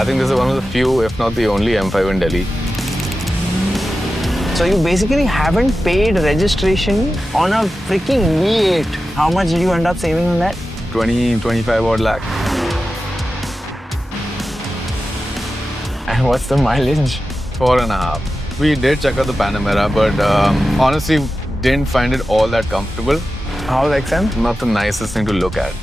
I think this is one of the few, if not the only M5 in Delhi. So you basically haven't paid registration on a freaking V8. How much did you end up saving on that? 25 odd lakh. And what's the mileage? 4.5. We did check out the Panamera, but honestly, didn't find it all that comfortable. How's XM? Not the nicest thing to look at.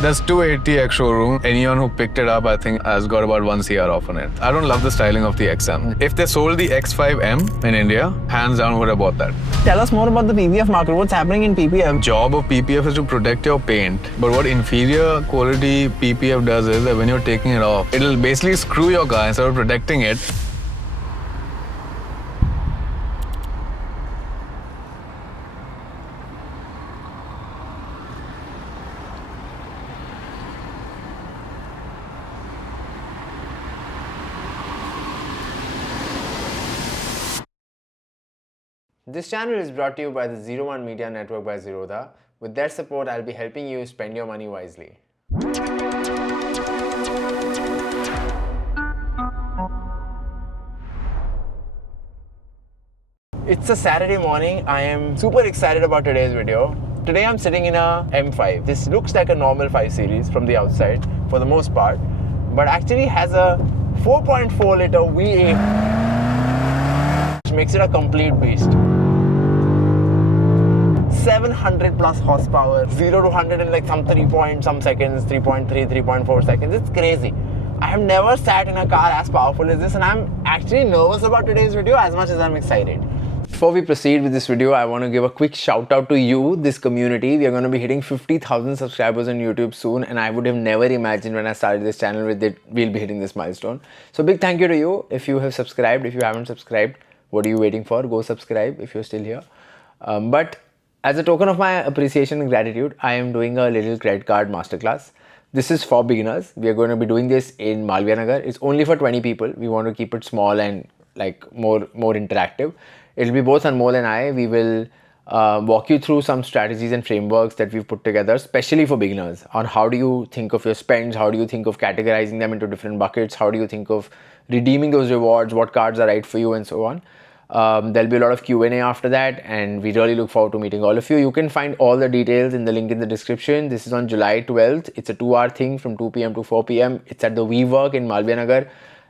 There's 280X showroom. Anyone who picked it up, I think, has got about 1 CR off on it. I don't love the styling of the XM. If they sold the X5M in India, hands down would have bought that. Tell us more about the PPF market. What's happening in PPF? Job of PPF is to protect your paint. But what inferior quality PPF does is that when you're taking it off, it'll basically screw your car instead of protecting it. This channel is brought to you by the 01 Media Network by Zerodha. With their support, I'll be helping you spend your money wisely. It's a Saturday morning. I am super excited about today's video. Today I'm sitting in a M5. This looks like a normal 5 Series from the outside for the most part, but actually has a 4.4 liter V8, which makes it a complete beast. 700 plus horsepower, 0 to 100 in like some 3 point some seconds, 3.3, 3.4 seconds. It's crazy. I have never sat in a car as powerful as this, and I'm actually nervous about today's video as much as I'm excited. Before we proceed with this video, I want to give a quick shout out to you, this community. We are going to be hitting 50,000 subscribers on YouTube soon, and I would have never imagined when I started this channel with it, we'll be hitting this milestone. So big thank you to you. If you have subscribed, if you haven't subscribed, what are you waiting for? Go subscribe if you're still here. But as a token of my appreciation and gratitude, I am doing a little credit card masterclass. This is for beginners. We are going to be doing this in Malviya Nagar. It's only for 20 people. We want to keep it small and like more interactive. It'll be both Anmol and I. We will walk you through some strategies and frameworks that we've put together, especially for beginners, on how do you think of your spends, how do you think of categorizing them into different buckets, how do you think of redeeming those rewards, what cards are right for you, and so on. There'll be a lot of Q&A after that, and we really look forward to meeting all of you. You can find all the details in the link in the description. This is on July 12th. It's a 2-hour thing from 2 p.m. to 4 p.m. It's at the WeWork in Malviya Nagar,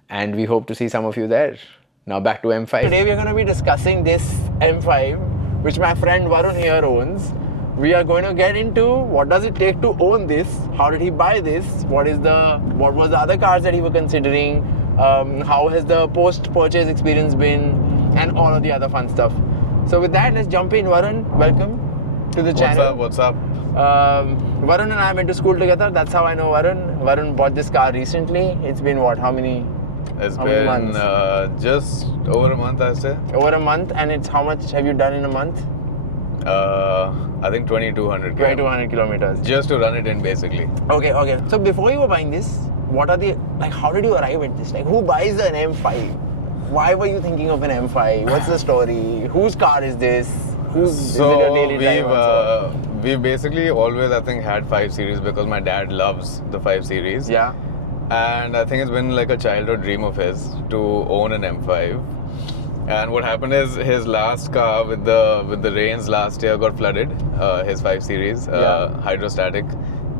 and we hope to see some of you there. Now back to M5. Today we're going to be discussing this M5, which my friend Varun here owns. We are going to get into what does it take to own this, how did he buy this, what was the other cars that he was considering, how has the post-purchase experience been, and all of the other fun stuff. So with that, let's jump in. Varun, welcome to the channel. What's up? Varun and I went to school together. That's how I know Varun. Varun bought this car recently. It's been what? How many? It's been just over a month, I say. Over a month, and it's how much have you done in a month? I think 2200 km. 2200 kilometers. Just to run it in, basically. Okay. So before you were buying this, what are the how did you arrive at this? Like, who buys an M5? Why were you thinking of an M5? What's the story? Whose car is this? We've basically always, I think, had 5 Series because my dad loves the 5 Series. Yeah. And I think it's been like a childhood dream of his to own an M5. And what happened is his last car with the rains last year got flooded. His 5 Series, hydrostatic.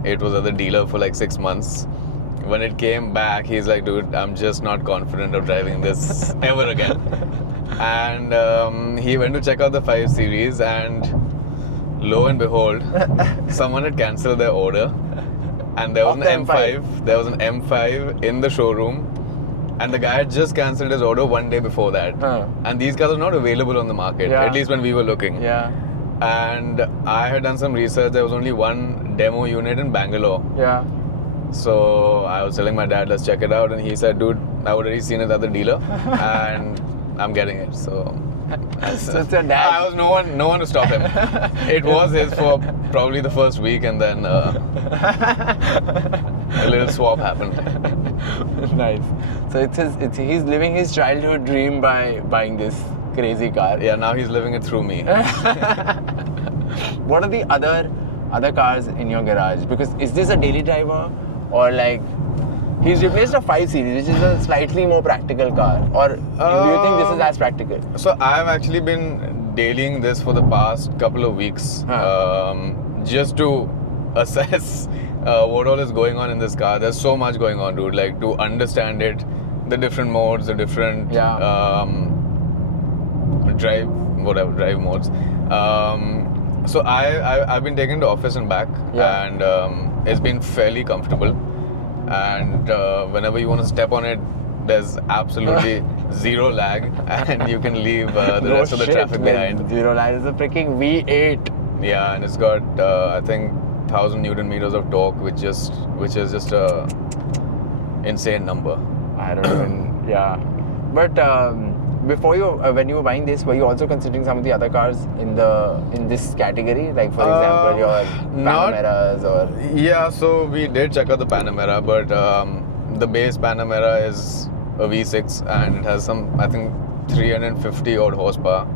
It was at the dealer for like 6 months. When it came back, he's like, dude, I'm just not confident of driving this ever again. And he went to check out the 5 Series, and lo and behold, someone had cancelled their order. And there was an M5. There was an M5 in the showroom, and the guy had just cancelled his order 1 day before that. And these cars are not available on the market, at least when we were looking. Yeah. And I had done some research. There was only one demo unit in Bangalore. Yeah. So I was telling my dad, let's check it out, and he said, dude, I've already seen it at the dealer, and I'm getting it. So I was no one to stop him. It was his for probably the first week, and then a little swap happened. Nice. So he's living his childhood dream by buying this crazy car. Yeah, now he's living it through me. What are the other cars in your garage? Because is this a daily driver, or like He's replaced a 5 Series, which is a slightly more practical car. Or do you think this is as practical? So I've actually been dailying this for the past couple of weeks, just to assess what all is going on in this car. There's so much going on, dude. Like, to understand it, the different modes, the different drive modes. So I've been taken to office and back, and it's been fairly comfortable. And whenever you want to step on it, there's absolutely zero lag, and you can leave the rest of the traffic behind. Zero lag is a freaking V8. Yeah, and it's got I think 1,000 Newton meters of torque, which is just a insane number. I don't know. Yeah, but before you, when you were buying this, were you also considering some of the other cars in this category, like for example your not Panameras or? Yeah, so we did check out the Panamera, but the base Panamera is a V6 and it has some, I think, 350 odd horsepower.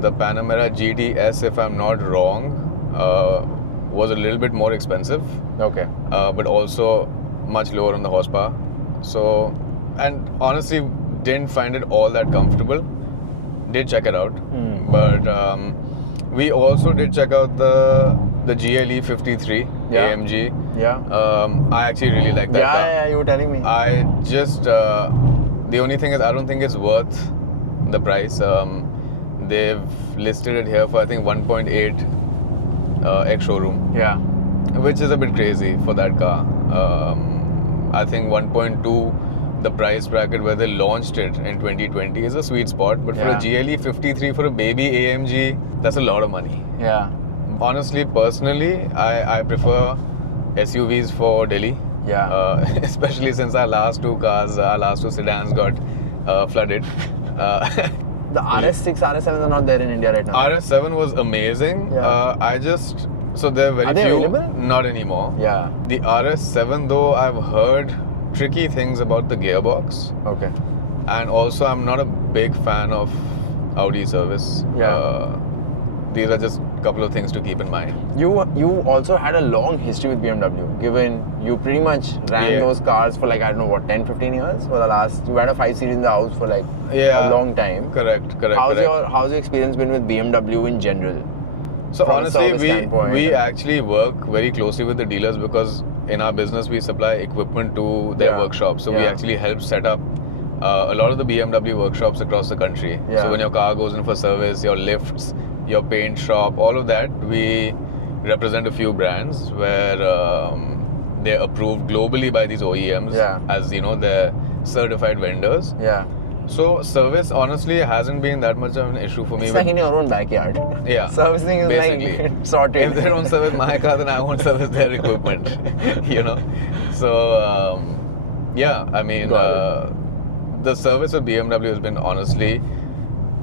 The Panamera GTS, if I'm not wrong, was a little bit more expensive. Okay. But also much lower on the horsepower. So, and honestly, didn't find it all that comfortable. Did check it out, but we also did check out the GLE 53 AMG. Yeah. I actually really like that car. Yeah, you were telling me. I just the only thing is I don't think it's worth the price. They've listed it here for I think 1.8 ex-showroom. Yeah. Which is a bit crazy for that car. I think 1.2, the price bracket where they launched it in 2020 is a sweet spot. But for a GLE 53 for a baby AMG, that's a lot of money. Yeah. Honestly, personally, I prefer SUVs for Delhi. Yeah. Especially since our last two sedans got flooded. The RS6, RS7s are not there in India right now. RS7 was amazing. Yeah. So there are very Are they few, available? not anymore. Yeah. The RS7 though, I've heard tricky things about the gearbox. Okay. And also I'm not a big fan of Audi service. Yeah. These are just a couple of things to keep in mind. You also had a long history with BMW, given you pretty much ran those cars for like, I don't know what, 10-15 years for the last, you had a 5 Series in the house for like a long time. Correct. How's your experience been with BMW in general? So From a honestly, service standpoint? we actually work very closely with the dealers because in our business we supply equipment to their workshops. So we actually help set up a lot of the BMW workshops across the country. Yeah. So when your car goes in for service, your lifts, your paint shop, all of that, we represent a few brands where they're approved globally by these OEMs as, you know, they're certified vendors. Yeah. So service honestly hasn't been that much of an issue for me. It's like in your own backyard. Yeah. Servicing is basically like sorted. If they don't service my car, then I won't service their equipment. You know. So yeah, I mean, the service with BMW has been honestly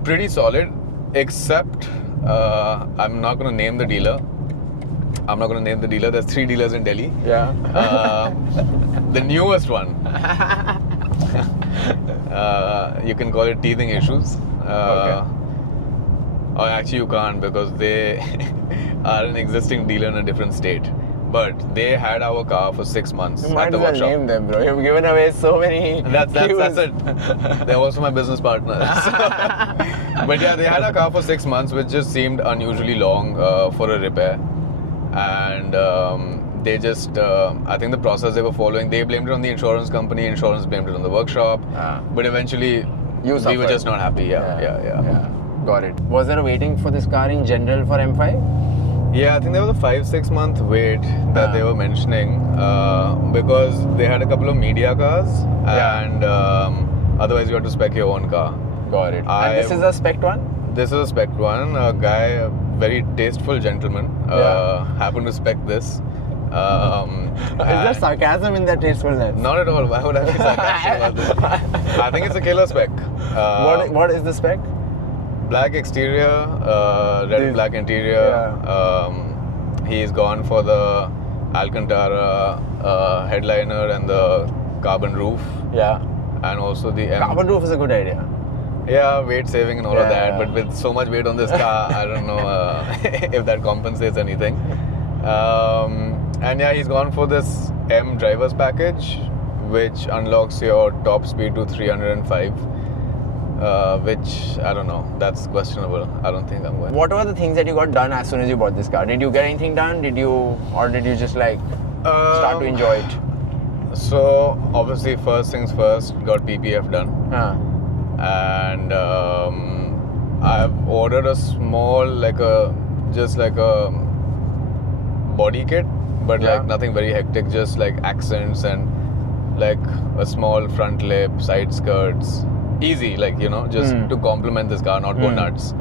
pretty solid, except I'm not going to name the dealer. There's 3 dealers in Delhi. Yeah. The newest one. You can call it teething issues. Or actually you can't, because they are an existing dealer in a different state. But they had our car for 6 months at the workshop. Name them, bro. You've given away so many. And that's it. They're also my business partners. But yeah, they had our car for 6 months, which just seemed unusually long for a repair. And they just, I think the process they were following, they blamed it on the insurance company, insurance blamed it on the workshop. But eventually, we were just not happy. Yeah. Got it. Was there a waiting for this car in general for M5? Yeah, I think there was a 5-6 month wait that they were mentioning because they had a couple of media cars and otherwise you had to spec your own car. Got it. This is a spec one? This is a spec one. A guy, a very tasteful gentleman, happened to spec this. Is there sarcasm in that tastefulness? Not at all. Why would I be sarcastic about this? I think it's a killer spec. What is the spec? Black exterior, red and black interior. He's gone for the Alcantara headliner and the carbon roof. Yeah. And also the Carbon roof is a good idea. Yeah, weight saving and all of that. But with so much weight on this car, I don't know if that compensates anything. And yeah, he's gone for this M drivers package, which unlocks your top speed to 305. Which I don't know. That's questionable. I don't think I'm going. What were the things that you got done as soon as you bought this car? Did you get anything done? Did you just like enjoy it? So obviously, first things first, got PPF done, and I've ordered a small just like a body kit, but like nothing very hectic, just like accents and like a small front lip, side skirts, easy, like just to complement this car, not go nuts.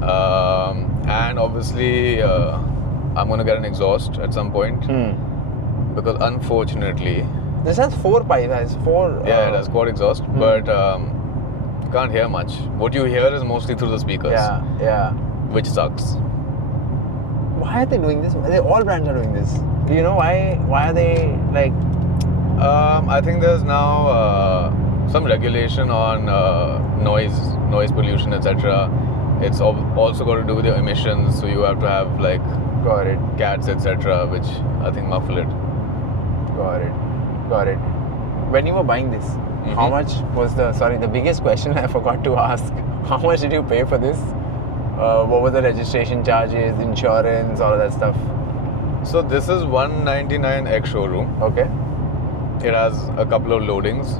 And obviously, I'm gonna get an exhaust at some point. Because unfortunately, this has 4 pipes. Has 4. Yeah, it has quad exhaust, but you can't hear much. What you hear is mostly through the speakers. Yeah. Which sucks. Why are they doing this? All brands are doing this. Do you know why? Why are they like? I think there's now some regulation on noise pollution, etc. It's also got to do with your emissions, so you have to have like Got it. cats, etc., which I think muffle it. Got it. When you were buying this, how Mhm. much was the biggest question I forgot to ask. How much did you pay for this? What were the registration charges, insurance, all of that stuff? So this is 199 X showroom. Okay. It has a couple of loadings.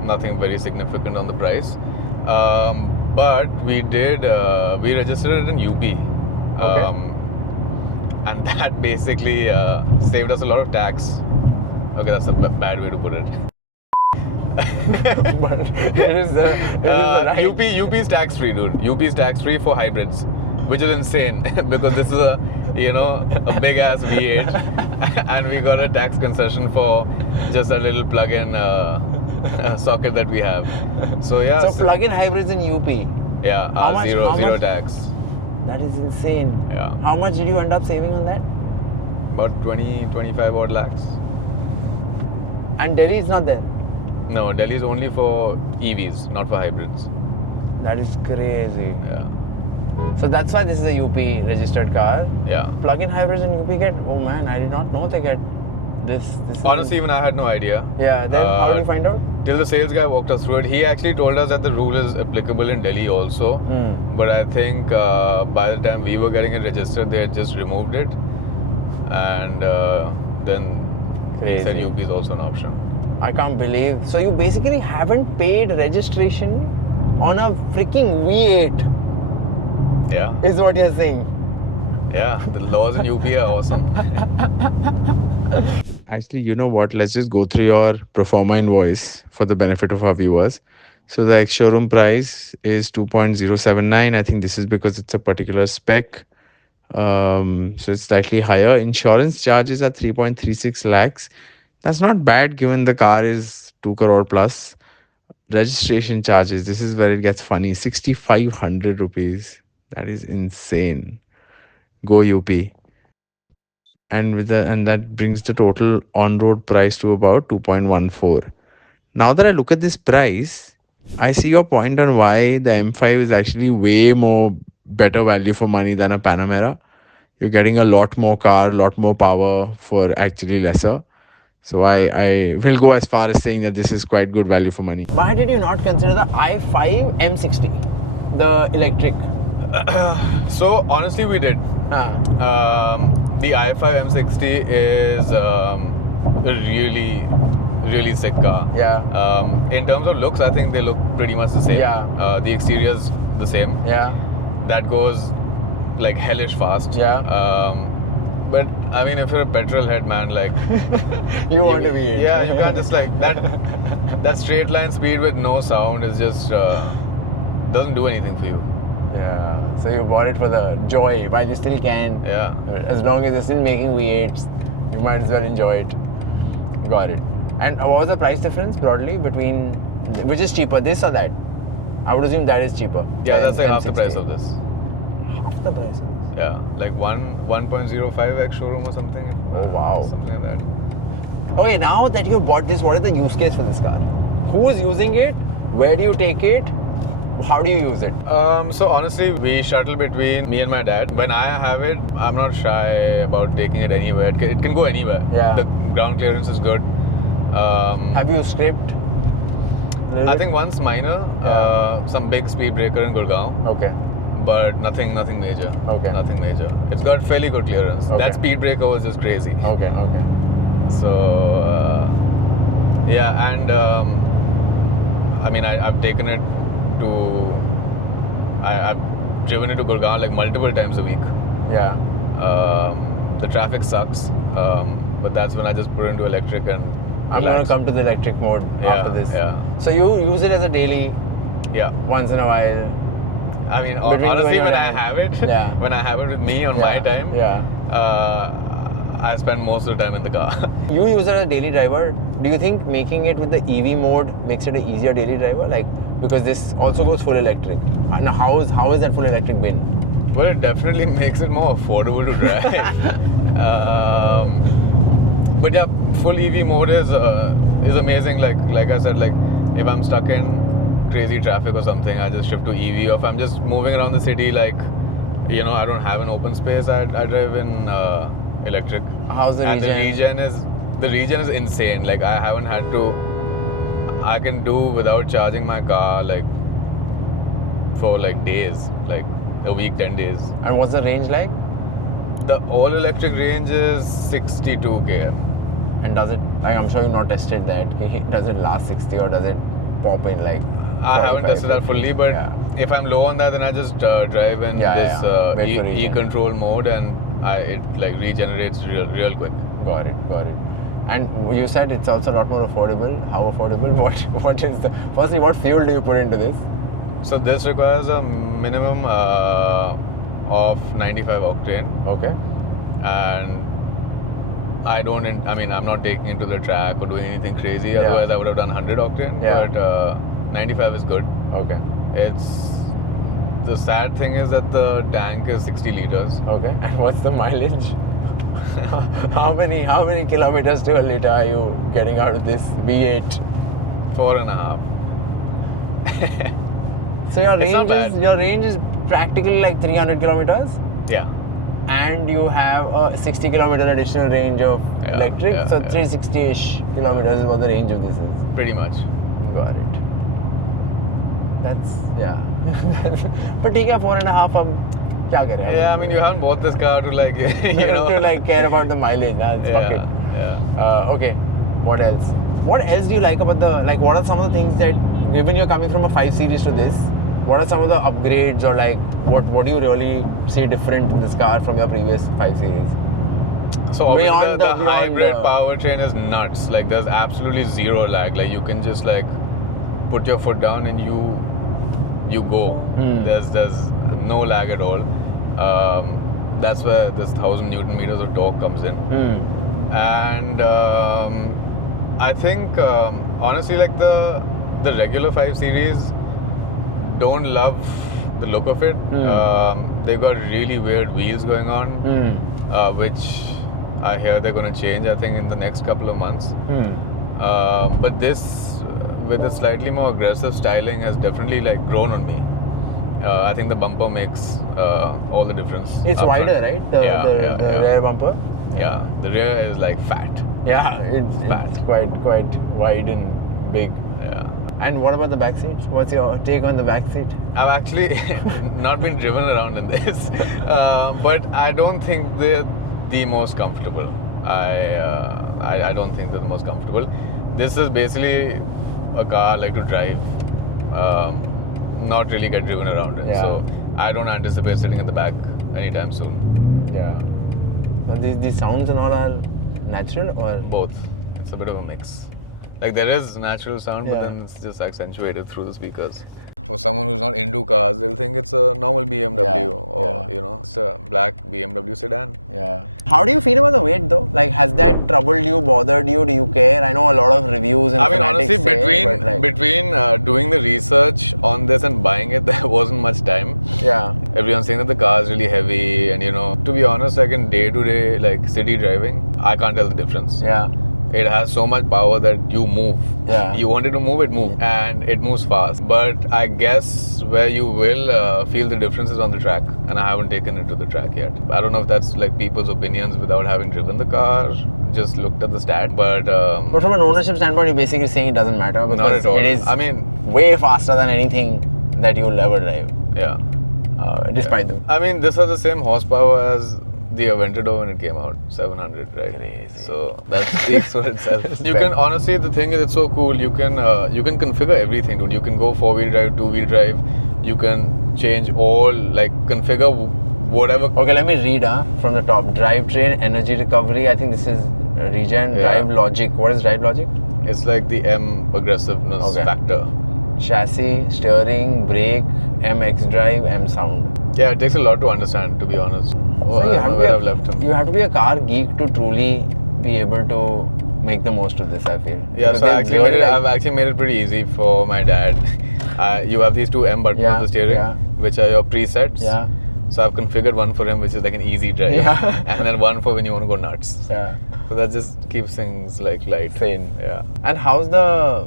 Nothing very significant on the price. But we registered it in UP. And that basically saved us a lot of tax. Okay, that's a bad way to put it. But it is UP is tax free, dude. UP is tax free for hybrids, which is insane because this is a big ass V8, and we got a tax concession for just a little plug-in socket that we have. So yeah, So plug-in hybrids in UP. yeah, How much- zero how zero much? tax. That is insane. Yeah, How much did you end up saving on that? about 25 odd lakhs. And Delhi is not there. No, Delhi is only for EVs, not for hybrids. That is crazy. Yeah, So that's why this is a UP registered car. yeah. Plug-in hybrids in UP get. Oh man, I did not know they get this. Honestly, even I had no idea. Yeah. Then how did you find out? Till the sales guy walked us through it. He actually told us that the rule is applicable in Delhi also. But I think by the time we were getting it registered, they had just removed it. And then he said UP is also an option. I can't believe. So you basically haven't paid registration on a freaking V8, Yeah. is what you're saying. Yeah, the laws in UP are awesome. Actually, you know what? Let's just go through your proforma invoice for the benefit of our viewers. So the ex-showroom price is 2.079. I think this is because it's a particular spec. So it's slightly higher. Insurance charges are 3.36 lakhs. That's not bad given the car is 2 crore plus. Registration charges, this is where it gets funny. 6,500 rupees. That is insane. Go UP. And that brings the total on-road price to about 2.14. Now that I look at this price, I see your point on why the M5 is actually way more better value for money than a Panamera. You're getting a lot more car, a lot more power for actually lesser. So I will go as far as saying that this is quite good value for money. Why did you not consider the i5 M60, the electric? So honestly, we did. The i5 M60 is a really, really sick car. Yeah. In terms of looks, I think they look pretty much the same. Yeah. The exterior is the same. Yeah. That goes like hellish fast. Yeah. But I mean, if you're a petrol head, man, like You want to be it. yeah, you can't just like that. That straight line speed with no sound is just doesn't do anything for you. Yeah. So you bought it for the joy while you still can. Yeah. As long as you're still making V8s, you might as well enjoy it. Got it. And what was the price difference broadly between which is cheaper, this or that? I would assume that is cheaper. Yeah, that's like half the price of this. Half the price. Yeah, like 1.05x showroom or something. Wow. Something like that. Okay, now that you bought this, what is the use case for this car? Who is using it? Where do you take it? How do you use it? So honestly, we shuttle between me and my dad. When I have it, I'm not shy about taking it anywhere. It can go anywhere. Yeah. The ground clearance is good. Have you scraped? I think once minor, some big speed breaker in Gurgaon, Okay. but nothing major. Okay. Nothing major. It's got fairly good clearance. Okay. That speed breaker was just crazy. Okay. So yeah, and I mean, I've taken it to. I've driven it to Gurgaon like multiple times a week. Yeah. The traffic sucks, but that's when I just put it into electric and I'm gonna relax. come to the electric mode. Yeah, after this. yeah. So you use it as a daily, Yeah. once in a while. I mean, Between honestly, you when and I have it, Yeah. when I have it with me on my time, I spend most of the time in the car. You use it as a daily driver. Do you think making it with the EV mode makes it an easier daily driver? Like, because this also goes full electric. And how is that full electric been? Well, it definitely makes it more affordable to drive. But yeah, full EV mode is amazing. Like I said, like if I'm stuck in crazy traffic or something, I just shift to EV. Or if I'm just moving around the city, like I don't have an open space, I drive in electric. How's the And the regen is insane. Like I haven't had to. I can do without charging my car like for like days, like a week, 10 days. And what's the range like? The all electric range is 62 km. And does it, like, I'm sure you've not tested that. Does it last 60 or does it pop in like? I haven't tested that fully, but Yeah. if I'm low on that, then I just drive in this Wait for it. e-control mode, and it like regenerates real quick. Got it. And you said it's also a lot more affordable. How affordable? What is firstly, what fuel do you put into this? So this requires a minimum of 95 octane, Okay. and I'm not taking it to the track or doing anything crazy. Otherwise, I would have done 100 octane. Yeah. But 95 is good. Okay. It's the sad thing is that the tank is 60 liters. Okay. And what's the mileage? how many kilometers to a liter are you getting out of this V8? 4.5. So your It's range not bad. Your range is practically like 300 kilometers, Yeah. and you have a 60 kilometer additional range of Yeah, electric. yeah, So yeah. 360-ish kilometers is what the range of this is. Pretty much. Got it. That's but take a 4.5 अब क्या करें? Yeah, I mean, you haven't bought this car to like, to like care about the mileage. It's Yeah, fucking- yeah. Okay. What else? What else do you like about what are some of the things that, given you're coming from a 5 Series to this, what are some of the upgrades, or like what do you really see different in this car from your previous 5 Series? So obviously Beyond the the- hybrid beyond the- powertrain is nuts. Like there's absolutely zero lag. Like you can just like put your foot down and you go. There's no lag at all. That's where this 1000 Newton meters of torque comes in. And I think honestly, like the regular 5 Series don't love the look of it. They've got really weird wheels going on, which I hear they're going to change, I think, in the next couple of months. But this, with a slightly more aggressive styling, has definitely like grown on me. I think the bumper makes all the difference. It's up wider, front. right? The Yeah. rear bumper. Yeah, the rear is like fat. Yeah, it's Fat. quite wide and big. Yeah. And what about the back seats? What's your take on the back seat? I've actually not been driven around in this, but I don't think they're the most comfortable. I don't think they're the most comfortable. This is basically a car I like to drive, not really get driven around in. Yeah. So I don't anticipate sitting in the back anytime soon. Yeah. These sounds and all are natural, or Both. It's a bit of a mix. Like there is natural sound, but Yeah. then it's just accentuated through the speakers. For someone who's not into cars, they'll think it's a normal BMW or it's a black BMW sedan. yeah. How do you feel about the weight though? Like, has that troubled you, bothered you? Do you care? I know a lot of reviews and I mean, fanatics honestly, say, but like, between doing the research on this and buying it, there wasn't much time. yeah, Everyone's saying that the car is really heavy, and to be honest, like in day-to-day like city driving, I can't tell the difference. yeah, it has so much power that you move. Yeah. You want it to move, it moves. And it moves fast. But I guess where you will feel the differences on the track. And I haven't taken it to the track yet. I don't know if that's like people's opinions without having driven the car. Just looked at the stat. But from an ownership standpoint, you're basically saying it doesn't matter because not at all. it is I mean, way faster than anything that you'll ever drive. yeah. Despite them. I mean, this has the same horsepower as the Aventador when it came out, 700, right? Crazy. So that speaks for itself. You can honestly, the thing is, it's so cool. You can configure everything, dude. You can go 4-wheel drive, 2-wheel drive. You can change all, like configure whatever. Okay, let me read from the top. Drivetrain, energy recovery. I think this is regen. Yeah. Drive logic. What is drive logic? It's like the M aggressiveness Okay. factor. Chassis, steering, brake, MX drive, M sound. Yeah, it takes a lot to understand, to be honest. Oh, So I don't know where I've left him. you have to be a car geek to truly be able to make the most of this, I feel. Yeah, Because so they've I've actually made it pretty easy for my dad. You have these 2 M buttons Yeah, on the steering, yeah. which are your presets. Yeah. So I've configured one for him, which is like an easy drive, Yeah. and then one for when you want to go nuts. Yeah. So that just keeps things like light. Sane. Yeah. And how's the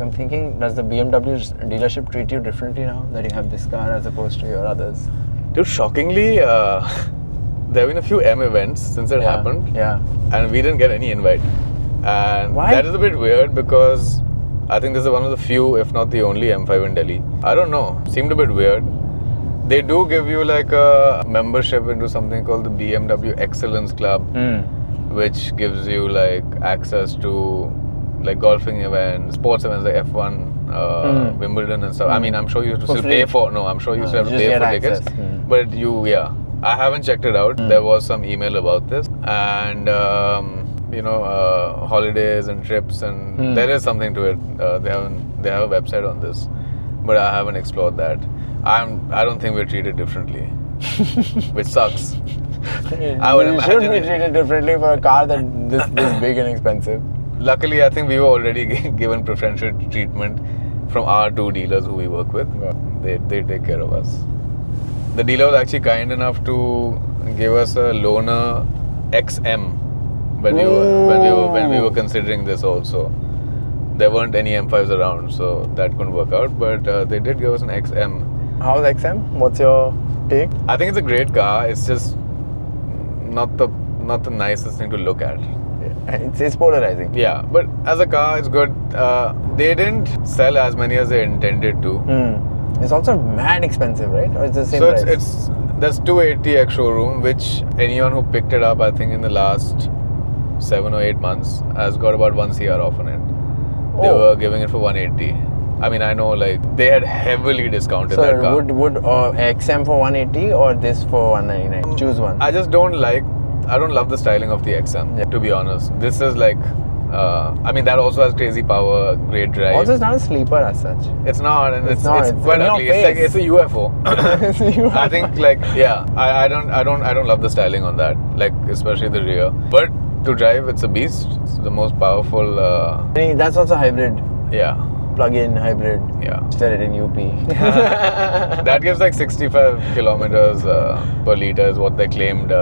I'm thinking, does the BMW dealership treat you differently now that you have this car as opposed to your others? Dude, shockingly, there have been a few M events since it happened, Yeah. and we didn't get any invite. And Why? that is a bit weird because I think this is one of the few, if not the only M5 in Delhi. I don't know. Seemed a bit weird. They do give you like a membership into something called the BMW Excellence Club, which gives you like access to like golfing events, sports events like F1, Wimbledon and stuff. I mean, I'm sure you have to For still free? pay for. No, I'm sure you still have to just pay get for access. tickets. But yeah, I haven't checked it out. There was some email about this, and holidays and trips, and there is something to it. They have a website on this, but I haven't explored that. I don't think we're treated differently, which sucks. I would You should imagine be it. treated differently for a car that this big and expensive. Luckily, I think we were already given preferential treatment from our 2 dealers who we work with. They take care of us. The dealer was actually kind enough to give us a loaner XM when we were considering this also. There weren't any M5s around, so that couldn't work out. But they did give us an XM. How's XM? What's your take? I think it's a great car. It's just not the nicest thing to look at. It's polarizing. Yeah, but as a car, it's good. They didn't sell as many as they intended to. It's also mad expensive, right? Or it's the same So price? there's 280X showroom, which anyone who picked it up, I think in the last 7 or 8 months, has got about 1 CR off on it. They Oh. were giving it for 180. I mean, I know like they had heavily discounted So that car. would XM for 180 or this for 199? Choose one. I just I don't love the styling of the XM, Yeah. to be honest. This is like, I mean, that also has crazy power, great drive. Also, it's not a sleeper as such. It's not, and it's not, it's quite in your ugly. It's like face. it's a UFO. I think like I don't love the styling on that, like especially the rear. But to drive, it's a beast. It's the most powerful. That's also hybrid, Yeah, plug-in hybrid. yeah. Instead it in UP. That gives like 65 kilometers per liter is what they claimed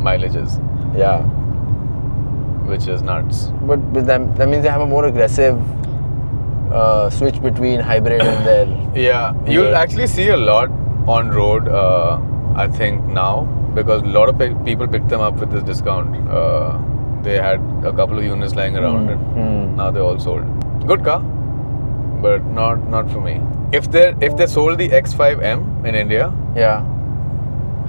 mileage is, Yeah, which is nuts. but that means they have a more aggressive switch between hybrid and their. Yeah, you'll actually see a lot on road. I think now because a lot of people picked them up with this discount. They had a couple of units lying around, and now they're all sold. Good car, but not for me. If they sold the X5M in India, Yeah.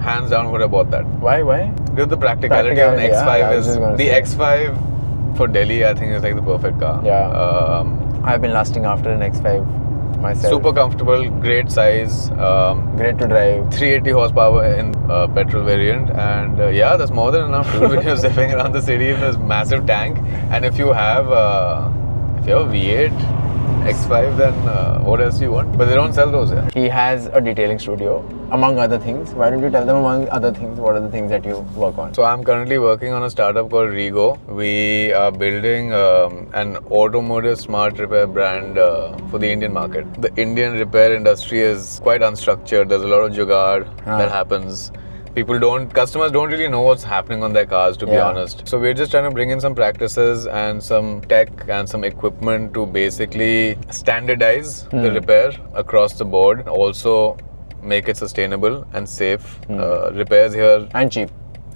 hands down would have bought that. Why? Because the practicality on Practicality, X5 yeah, I was is just gonna the say. X5 for Delhi. I think is like the perfect car. Yeah. I've been lusting after an X5 myself. Super comfortable, great size. Great to drive. 380 horsepower in petrol variant, and yeah, that's more than enough to when you're zipping around the city in this massive tank. And if you have a V8 X5, then what else do you want? But they don't sell those here. He has a detailing studio, among other things. Why don't you tell them among other things, what are the things that you work on? So I'm currently working on a startup called Rego. We are building an automotive smart repair brand for the Indian market. The Indian repair industry is quite unstructured. There's a lot of jugaad that happens. Customers don't really know what's happening on their cars, to be Yeah. honest. So we're just trying to bring in some practices and some tech and some equipment to basically standardize the repair across the board. Also make it sustainable and safe. Repairs here And cheap.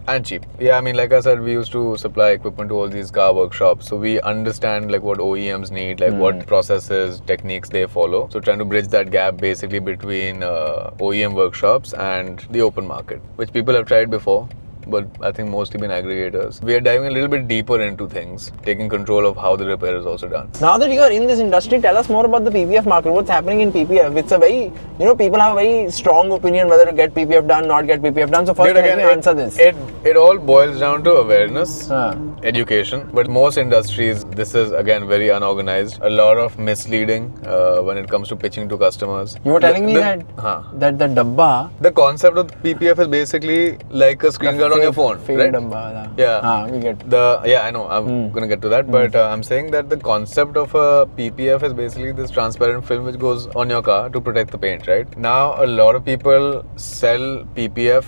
and cheap. Yeah, I mean, like I said, we used to supply equipment to all these car workshops, so we understand like what OEMs need, like what processes, techniques they follow. So trying to bridge that gap basically between OEM workshops and the open market, which people have tried before, but I think mostly been aggregators. We are diving a little bit deeper into things, taking control of how the repair is also done. Now that you are in this industry, tell us more about the PPF market. What's happening in PPF? It's a very, people have a very strong opinion whether to get PPF done, not get PPF done. So first, Dude, let me answer this. It all boils down to awareness, Huh. education. But most industries, this is again very unorganized. A lot of misleading when it comes to pitching to customers. You were telling me The- that the dabba, The concept of PPF is basically like a screen guard on your phone, fake right? dabba. Yeah. We get. I know. I'm gonna get to that, but I'm saying that the concept of a PPF is basically this transparent film which goes on your car to protect the paint, right? Now, a lot of people sell PPF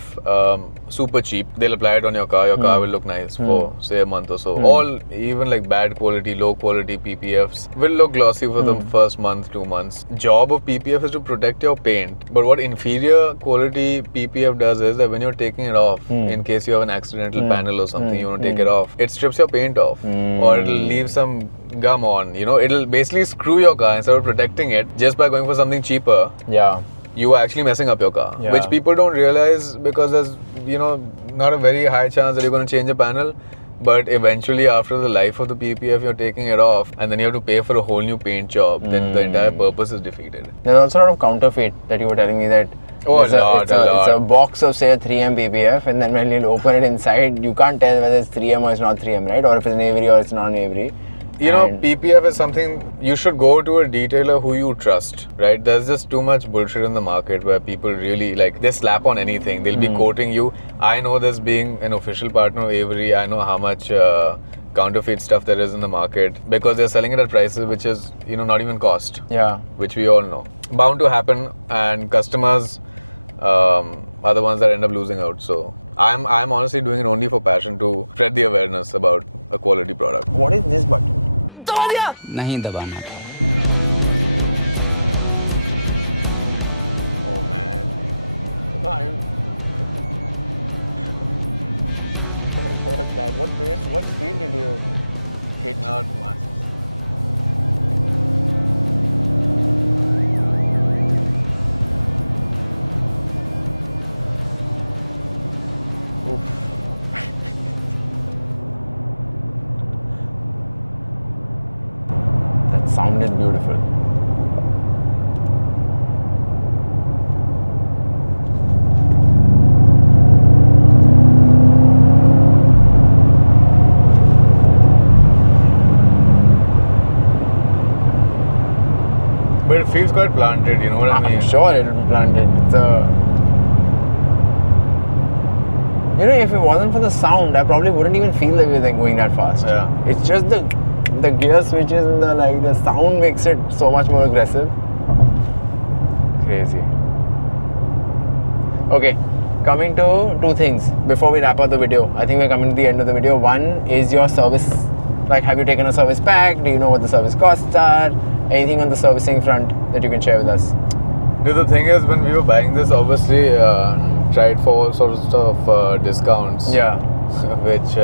super cheap. They'll apply it on your car. Your car will look nice for say a month or so. All even like bad quality, low quality PPFs will look glossy for the first month, 2 months. Job of PPF is to protect your paint. But what inferior quality PPF does is that when you're taking it off, in case you have an accidental panel or something, you want to take it off, it strips your paint off, or it'll leave some gum on. It'll basically screw your car instead of protecting it just by going for something cheaper. Yeah. You are actually messing up your car, Yeah. which people don't realize because there's not a very high chance that you're going to change a panel. But eventually, after the life of the PPF, you're taking it off, and then you have to pay for a whole new paint job. Then the entire purpose is defeated. There's also a lot of counterfeit that you were telling me that. Oh, it's a lot. It's a box of say a 3M PPF, and then when you open it inside, you can't tell whether it's 3M or it's not 3M, right? Or if it's an Avery or it's not an Avery. And- PPF is something you should go to a detailer who you trust, right? There's just too much bullshit in the market where people really they slap on anything. They'll be quoting you. I know this being an official partner of Avery. I know how much counterfeit stuff there is in the market because they're selling it at prices which is not even cost, Yeah. which we all know. Bound to happen, and customers are the ones that end up losing out. So I'm honestly doing it only for passion to spread the awareness about a quality product. What is this button? नहीं दबाना था। Oh man. What's that? What pace? What speed did you hit? Not much. That sounded beautiful. But it feels quite planted, you know what I mean? I'm sure it will be planted. If it wasn't for the sound, I probably wouldn't even feel like we're going that fast. Yeah. It's just the gear switches and the sound makes it so much more aggressive. Crazy. Okay, coming to two things before we wrap up the video. I think we're coming to the end of the video. One is your service. Like, have you taken a service pack? Do you know what the service costs are? Anything on the servicing front that you can share with us? Dude, the thing is, when we were buying this, obviously tried for all sorts of discounts. Yeah. Which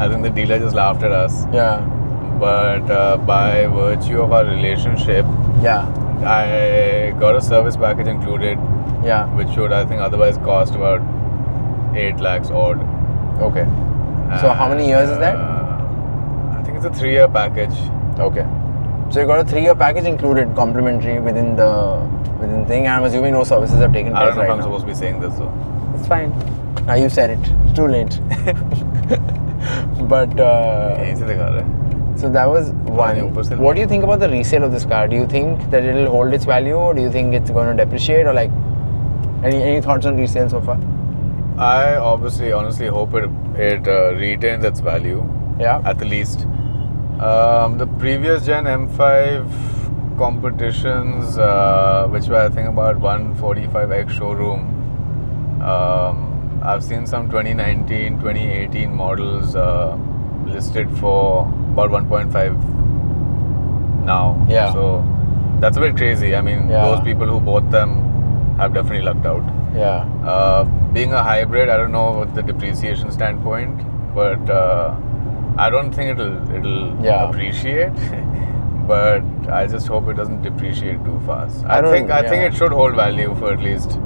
I think the dealer just laughed at us. Yeah. But by virtue of our relationship, Yeah. I got a service package included, Yeah. which would I think otherwise cost about 8 lakhs odd. Okay. So how many years is that? I think it's a 3-year package. Okay. So you got a 3-year package included, complimentary within the thing. I'm assuming no services have taken I place don't know if right I'm now. supposed to be saying this though. It's fine. Now you said it. It's too late. But यहीं से दिखा रहा है. so that was one. ऊपर से What do you think about the resale of this car? Do you think that it'll hold its value, or do you think it's going to depreciate, or like any thoughts on resale so far? I obviously, honestly hope it retains its value Yeah. at the least. The previous gen M5 competitions, which were I think about 145x showroom, I've seen some 2019, 2018 models listed for about 1.5 now. Yeah. So that's a bit crazy. I mean, Yeah. those people who bought them have definitely lucked out. Yeah. Being a hybrid, I don't know what the depreciation standpoint, but I don't think it'll Yeah. appreciate. But I just hope it doesn't depreciate too fast. I don't- think yeah. it should hold value for at least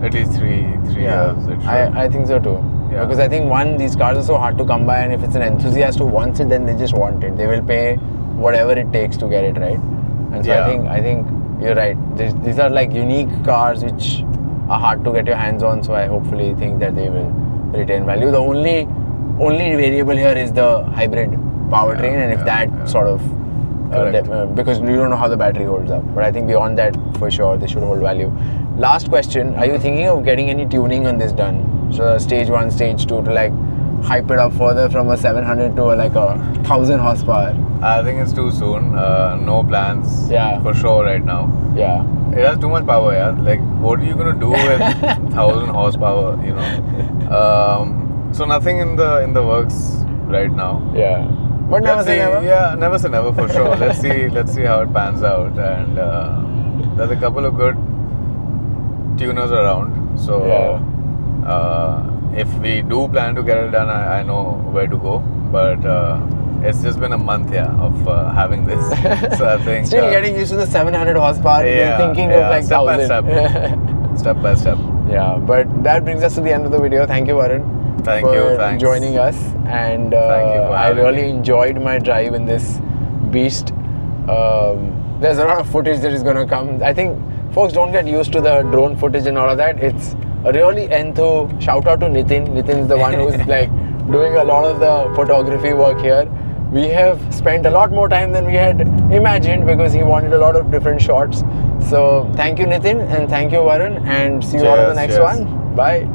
three years. It should. I think so too. Yeah. Because I think one, these cars are so hard to come by, and if it's an enthusiast who wants it, then they just want it. They will pay whatever it takes to get it, right? And so Yeah. I think you're right. These are like unique cars which are hard to get your hands on. So I hopefully think that they will retain value. The only variable here is the hybrid powertrain, and if that sort of Correct. because you don't know how the battery holds up. But I think beyond that, for sure, they should hold value. Last question: are you thinking of getting any tuning on this done? So stage 1, stage 2 to like hype it up further from a 700 to like a 1000 horsepower? I think it's too soon. No plans. Yeah. For sure, right now. Yeah. It has too much power, yeah. Like, what are you gonna do with 1000 horsepower? You know. So nothing in the works right now. Yeah. But never Let's say see. never. Yeah, never say never for sure. Let's see how it pans out. And there's a couple of good tuners around. So if we do plan to get it done, I know where to go. But it's just been a month, of having this. So I think Still getting used to the 700 horsepower. yeah, Thinking of like step by 1000. step by step. Yeah, but that brings us to the end of the video. Thank you, Varun, Thank for you, thanks. joining us. And Thank you for I having really me. enjoyed my drive in this beast. There's a lot of footage that is going to come. I think folks don't get used to the drone footage and all of that. It's a really enthu. Shout out to Nitin. Nitin is the one who's like doing a lot of the photography work here. We have spent a lot more time than we had imagined because he wanted a lot of different shots. So thank you, Nitin, and thank you, Varun, and see you all in the Cheers, next cheers. one. Bye.